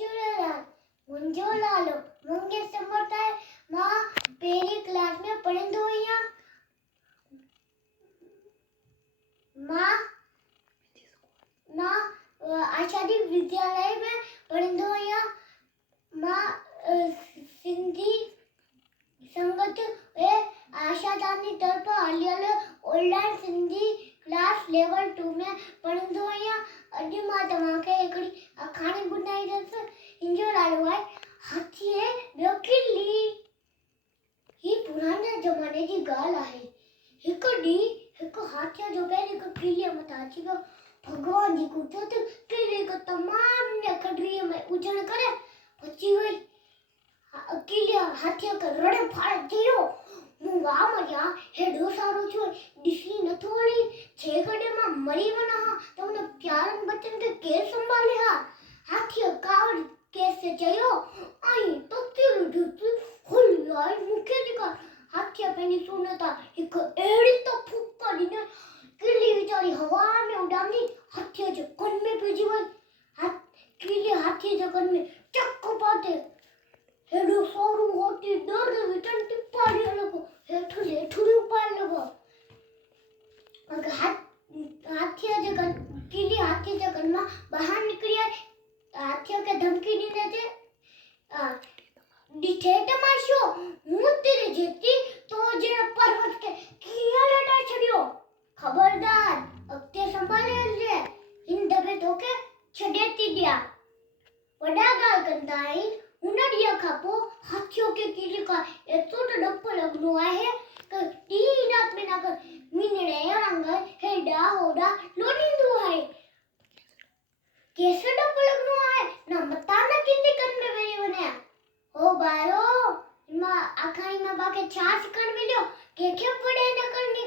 झूलेलाल मुंहिंजो नालो मंगेश समर्थ आहे। मां पहिरीं क्लास में पढ़ंदो आहियां। मां आशादी विद्यालय में पढ़ंदो आहियां। मां सिंधी संगत ऐं आशादानी तरफ हलियल ऑनलाइन सिंधी क्लास लेवल 2 में पढ़ंदो आहियां। अॼु मां तव्हांखे हिकिड़ी अखाणी ॿुधाईंदसि। हिनजो नालो आहे हाथी ऐं ॿियो किली। ही पुराणे ज़माने जी ॻाल्हि आहे। हिकु ॾींहुं हिकु हाथीअ जो पैर हिकु किलीअ मथां अची वियो। भॻवान जी कुदरत किली हिकु तमामु खडरीअ में उजण करे बची वई। किली हाथीअ खे रड़े फाड़े चयो, मूं वाह मरिया हेॾो सारो थियो ॾिसी नथो वणे। जेकॾहिं मां मरी वञा हा त हुन प्यारनि बचनि खे केरु संभाले हा। हाथीअ कावड़ केस चयो ऐं तोती हुल आई मूंखे ॾेखार। हाथीअ पंहिंजी सूंड तां हिकु अहिड़ी त फूक ॾिनी, किली वीचारी हवा में उॾामी हाथीअ जे कन में पइजी वई। किली हाथीअ जे कन में चक पाते हेॾो सारो हाथी दर्द विचन टिपा ॾियण लॻो, हेठि हेठिड़ियूं पाइण लॻो। किली हाथीअ जे कन मां ॿाहिरि निकिरी आई। हाथीअ खे धमकी ॾिनजे, ॾिठे त मां छो मूं तेरे जेती तो जहिड़े पर्वत खे कीअं लटाए छॾियो। ख़बरदार अॻिते संभाले हलिजे, हिन दफ़े तोखे छॾे थी ॾियां। वॾा ॻाल्हि कंदा आहिनि। हुन ॾींहं खां पोइ हाथीअ खे किली खां एतिरो त डपु लॻंदो आहे कि ॾींहुं राति बिना कर मिनड़े वांगुरु हेॾा होॾा लोॾींदो आहे। कैसे डपु लॻंदो आहे न मता न किली कन में वेही वञे। हो ॿारो मां आखाणी मां पाके छा सिखण मिलियो, कंहिंखे पढ़ाई न करणी